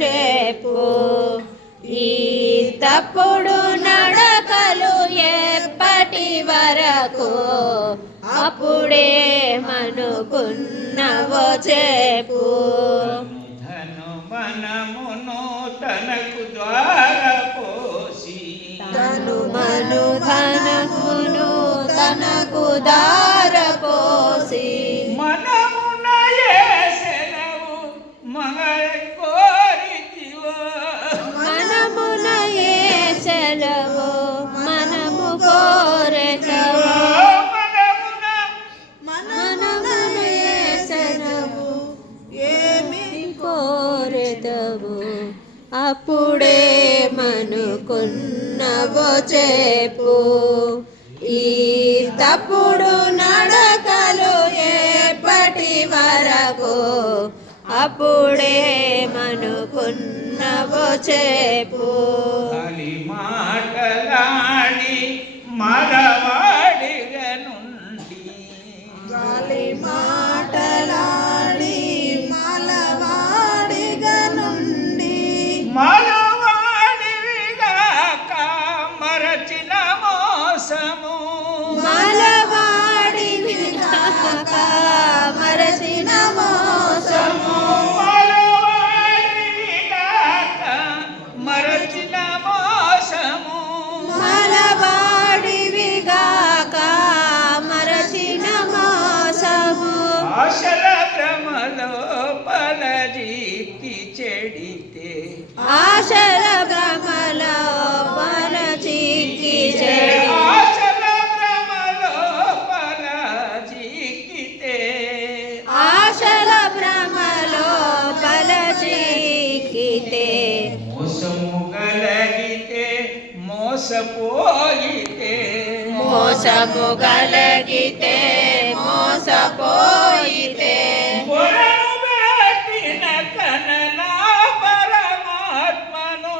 చెప్పు. ఈ తప్పుడు నడకలు ఎప్పటి వరకు, అప్పుడేమనుకున్నవో చెప్పు. మనమును తనకు ద్వారపోసి, తను మను ధనమును తనకు దారపోసి, మనమున యేసెనవు మంగళ కోరితివో. మనమున యేసెలవు మనము కోరెదవు. మనమున యేసెలవు ఏమి కోరెదవు, అప్పుడేమనుకున్నవో చెప్పు. ఈ తప్పుడు నడకలు ఎప్పటి వరకు, అప్పుడేమనుకున్నవో చెప్పు. గాలి మాటలాడి మరవాడిగా నుండి, గాలి మాటలాడి మలవాడిగా నుండి, మరవాడివిగాక మరచిన మోసము. మలవాడివిగాక మరచిన మోసము. మరవాడివిగాక మరచిన మోసము. మలవాడివిగాక మరచిన మోసము. ఆశల భ్రమలో పలజీకి చెడితే, ఆశల భ్రమలో పలచిక్కి చెడి, ఆశల భ్రమలో పలజీకితే, ఆశల భ్రమలో పలచిక్కితే, మోసము గలగితే మోసపోయితే, మోసము గలగితే మోసపోయితే, మొరను పెట్టిన కననా పరమాత్మను,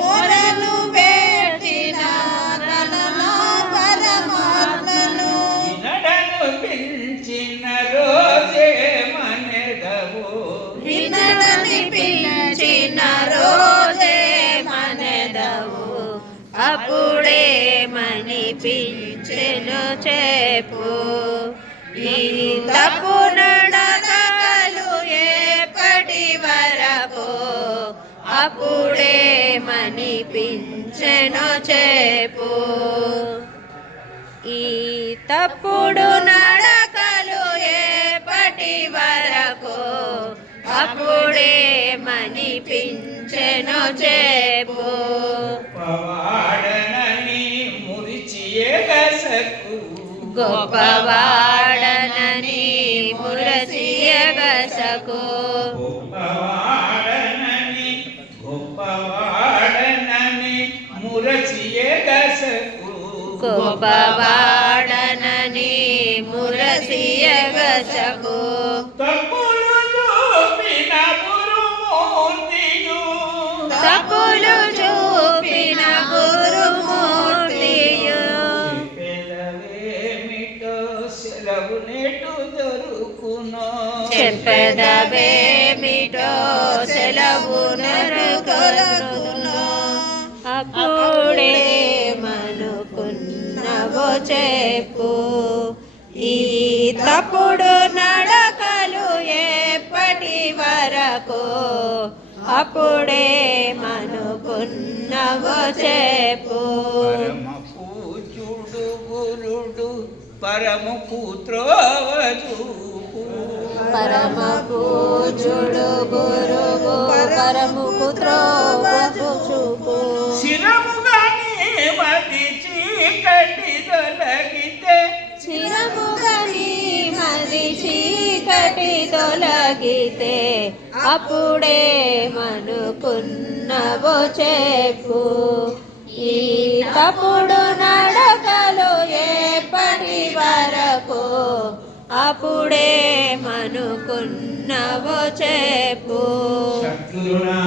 మొరను పెట్టిన కననా పరమాత్మను, వినడను పిలిచిన రోజే మనెదవు. వినడని పిలిచిన రోజే మనెదవు, అప్పుడేమనిపించెను చెప్పు. ఈ తప్పుడు నడకలు ఎప్పటి వరకు, అప్పుడేమనిపించెను చెప్పు. ఈ తప్పుడు నడకలు ఎప్పటి వరకు, అప్పుడేమనిపించెను చెప్పు. గొప్పవాడనని మురిచి ఎగసకు, గొప్పవాడనని మురసి ఎగసకు, గొప్పవాడనని గొప్పవాడనని మురచి ఎగసకు, గొప్పవాడనని మురసి ఎగసకు. తప్పులు చూపిన గురుమూర్తియు, తప్పులు చూపిన గురుమూర్తియు, చెప్పెదవేమిటో సెలవు నెటు దొరుకునో. చెప్పెదవేమిటో సెలవు నరుకొరుకునో, అప్పుడేమనుకున్నవో చెప్పు. ఈ తప్పుడు నడకలు ఎప్పటి వరకు, అప్పుడేమనుకున్నవో చెప్పు. పరమ పూజ్యుడు గురుడు పరముకు త్రోవజూపు, పరమ పూజ్యుడు గురువు పరముకు త్రోవ చూపు. శిరముగా మది చీకటి తొలగితే, చిరముగా నీ మది చీకటి తొలగితే, అప్పుడేమనుకున్నవో చెప్పు. ఈ తప్పుడు నడకలు ఎప్పటి వరకు, అప్పుడేమనుకున్నవో చెప్పు. శత్రునా